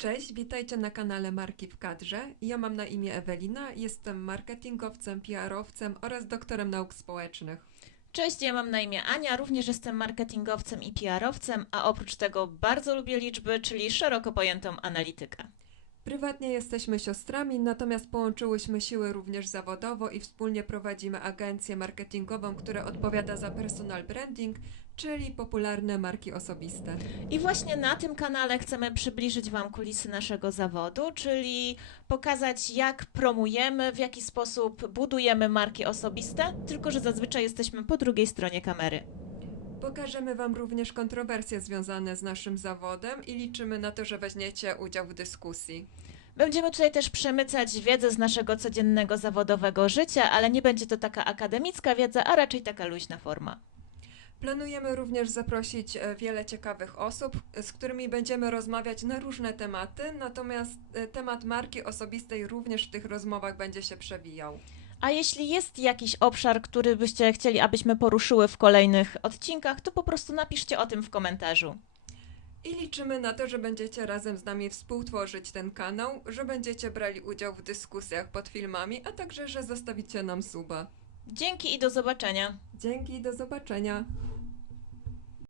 Cześć, witajcie na kanale Marki w Kadrze. Ja mam na imię Ewelina, jestem marketingowcem, PR-owcem oraz doktorem nauk społecznych. Cześć, ja mam na imię Ania, również jestem marketingowcem i PR-owcem, a oprócz tego bardzo lubię liczby, czyli szeroko pojętą analitykę. Prywatnie jesteśmy siostrami, natomiast połączyłyśmy siły również zawodowo i wspólnie prowadzimy agencję marketingową, która odpowiada za personal branding, czyli popularne marki osobiste. I właśnie na tym kanale chcemy przybliżyć Wam kulisy naszego zawodu, czyli pokazać jak promujemy, w jaki sposób budujemy marki osobiste, tylko że zazwyczaj jesteśmy po drugiej stronie kamery. Pokażemy Wam również kontrowersje związane z naszym zawodem i liczymy na to, że weźmiecie udział w dyskusji. Będziemy tutaj też przemycać wiedzę z naszego codziennego zawodowego życia, ale nie będzie to taka akademicka wiedza, a raczej taka luźna forma. Planujemy również zaprosić e, wiele ciekawych osób, e, z którymi będziemy rozmawiać na różne tematy, natomiast e, temat marki osobistej również w tych rozmowach będzie się przewijał. A jeśli jest jakiś obszar, który byście chcieli, abyśmy poruszyły w kolejnych odcinkach, to po prostu napiszcie o tym w komentarzu. I liczymy na to, że będziecie razem z nami współtworzyć ten kanał, że będziecie brali udział w dyskusjach pod filmami, a także, że zostawicie nam suba. Dzięki i do zobaczenia. Dzięki, do zobaczenia.